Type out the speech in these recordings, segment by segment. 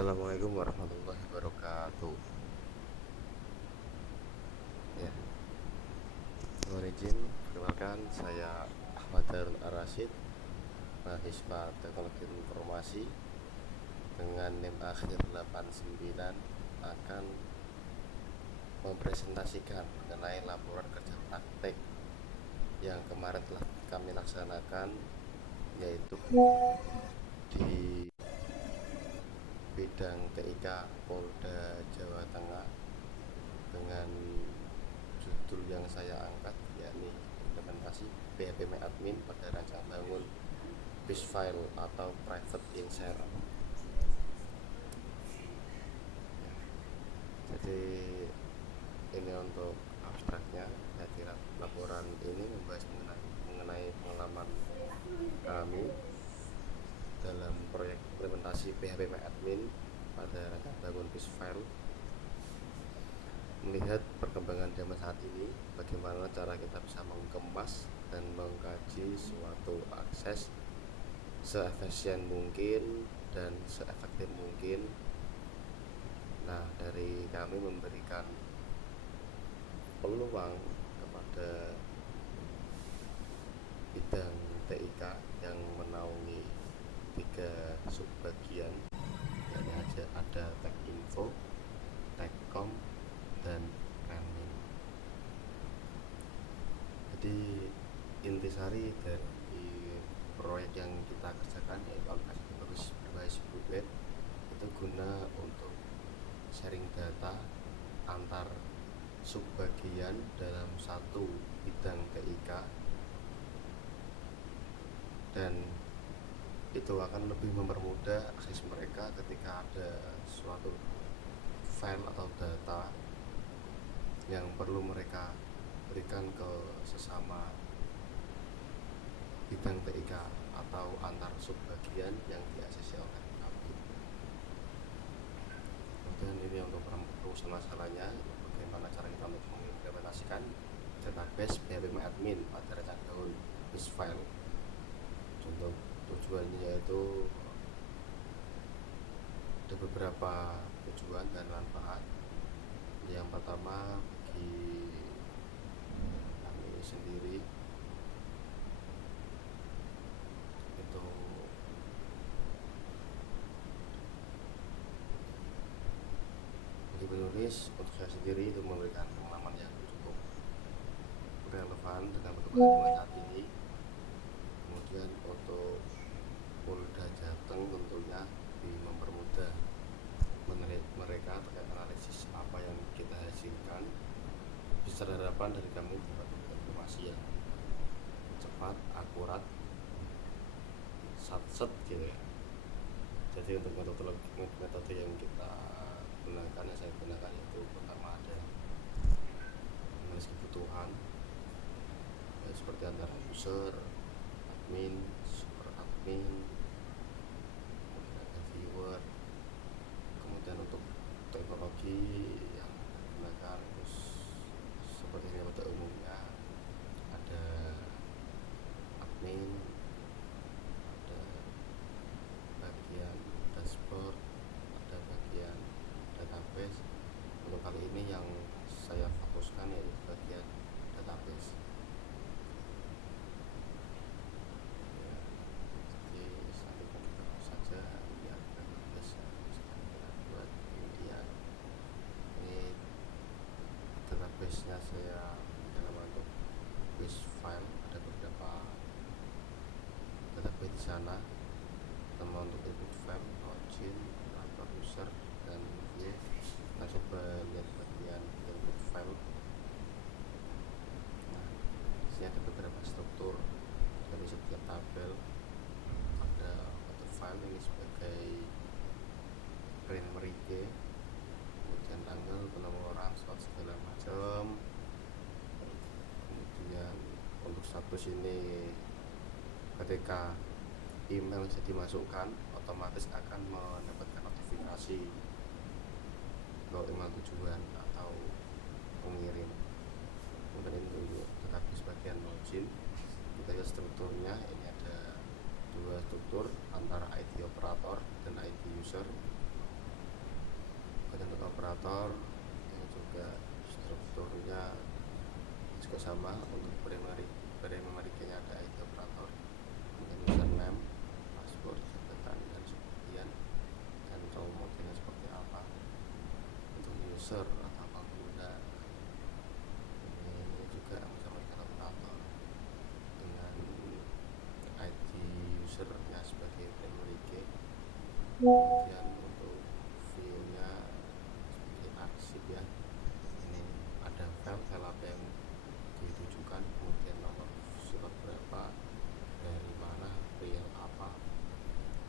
Assalamualaikum warahmatullahi wabarakatuh. Ya, mohon izin perkenalkan saya Ahmad Harun Ar-Rasyid, mahasiswa Teknologi Informasi dengan NIM akhir 89 akan mempresentasikan mengenai laporan kerja praktek yang kemarin telah kami laksanakan, yaitu di bidang TIK Polda Jawa Tengah dengan judul yang saya angkat, yakni implementasi PHP Admin pada rancang bangun base file atau private insert. Jadi ini untuk abstraknya. Saya kira laporan ini membahas mengenai pengalaman kami dalam proyek implementasi PHP Admin pada rancang bangun base file, melihat perkembangan zaman saat ini, bagaimana cara kita bisa mengemas dan mengkaji suatu akses seefisien mungkin dan seefektif mungkin. Nah, dari kami memberikan peluang kepada bidang TIK yang menaungi 3 subbagian, yakni ada Tech Info, Techcom, dan Planning. Jadi intisari dari proyek yang kita kerjakan, yaitu aplikasi berbasis web, itu guna untuk sharing data antar subbagian dalam satu bidang TIK, dan itu akan lebih mempermudah akses mereka ketika ada suatu file atau data yang perlu mereka berikan ke sesama bidang TIK atau antar subbagian yang diaksesi oleh kami. Kemudian ini untuk perusahaan masalahnya, bagaimana cara kita untuk mengimplementasikan database PHP Admin pada rancang bangun base file. Contoh tujuannya yaitu ada beberapa tujuan dan manfaat. Yang pertama, bagi kami sendiri itu bagi penulis, untuk saya sendiri itu memberikan pengalaman yang cukup relevan dengan perkembangan zaman saat ini. Kemudian untuk Polda Jateng tentunya mempermudah mereka terkait analisis apa yang kita hasilkan. Bisa harapan dari kami dapat informasi yang cepat, akurat, satset gitu ya. Jadi untuk metode yang kita gunakan, yang saya gunakan, itu pertama ada menulis kebutuhan, ya, seperti antara user, admin, super admin, kemudian ada viewer. Kemudian untuk teknologi yang digunakan terus seperti ini pada umumnya ada admin, ada bagian dashboard, ada bagian database. Untuk kali ini yang saya fokuskan yaitu bagian database. Ya, jadi nanti kita saja lihat database yang sedang kita buat. Kemudian ini database-nya saya dalam bentuk base file, ada beberapa database di sana, sama untuk input file, login, atau user, dan view. Kita coba lihat bagian input file. Nah, di sini ada beberapa struktur dari setiap tabel. Ada auto file ini sebagai primary key, kemudian tanggal, penomoran, slot, segala macam. Kemudian untuk status ini, ketika email bisa dimasukkan, otomatis akan mendapatkan notifikasi kalau email tujuan atau pengirim. Kemudian ini untuk database bagian login, kita lihat strukturnya. Ini ada 2 struktur antara ID operator dan ID user. sama untuk primary key-nya ada ID operator, kemudian username, password, jabatan, dan sebagian, dan contoh modelnya seperti apa. Untuk user atau pengguna ini juga sama dengan operator dengan ID usernya sebagai primary key. Kemudian untuk view-nya sebagai arsip ya, ini ada file apa yang ditujukan, kemudian nomor surat berapa, dari mana, real apa,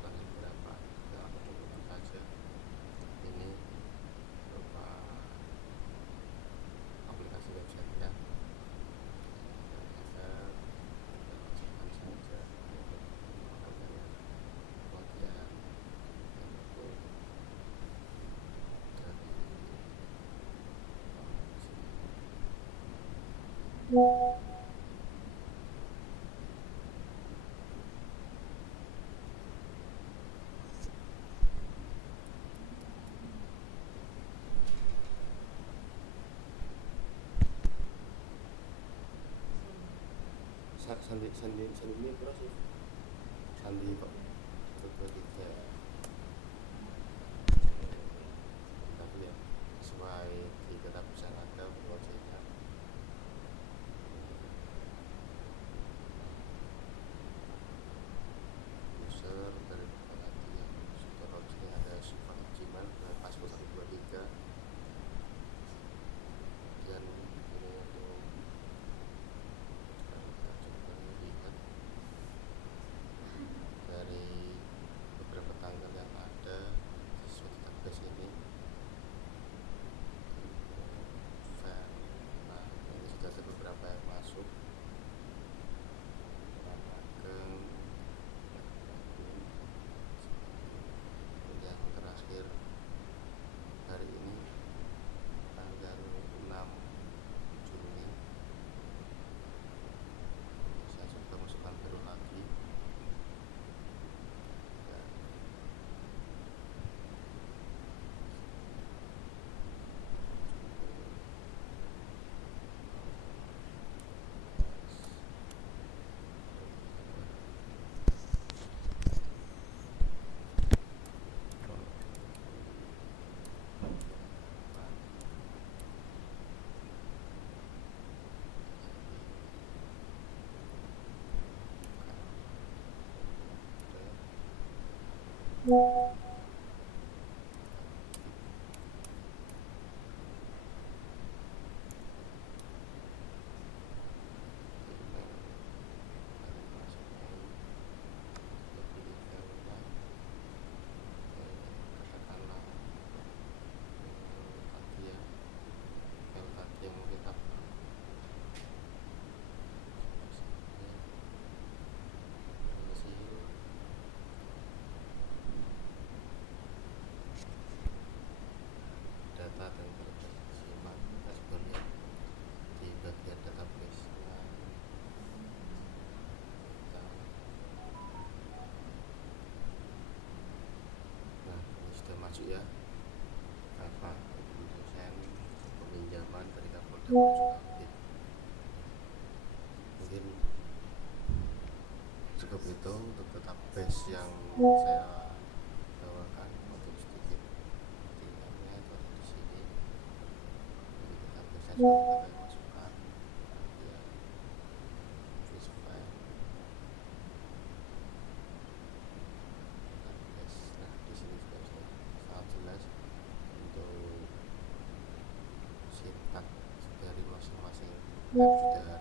tanggal berapa, kita tutup aja. Ini berupa aplikasi website ya, kita langsungkan saja kemudian sandi ini terus sandi kok coba kita tapi ya sesuai di kita bisa ada website user dari lagi yang storage ada sifat gmail dengan password 123, dan ini untuk coba lihat dari beberapa tanggal yang ada di suatu database ini. Nah, ini sudah ada beberapa yang masuk. Yang terakhir hari ini tanggal 6 Juni, saya coba masukkan baru lagi ya. Data dan simak dashboardnya di bagian database. Nah, ini sudah masuk ya, apa dosen peminjaman dari Kapolda sudah update. Mungkin cukup itu untuk database yang saya bawakan untuk sedikit tinggalnya itu ada di sini. Jadi database nya sudah kita masukkan ya, fish file database. Nah, di sini juga sudah sangat jelas untuk sintak dari masing-masing tab sudah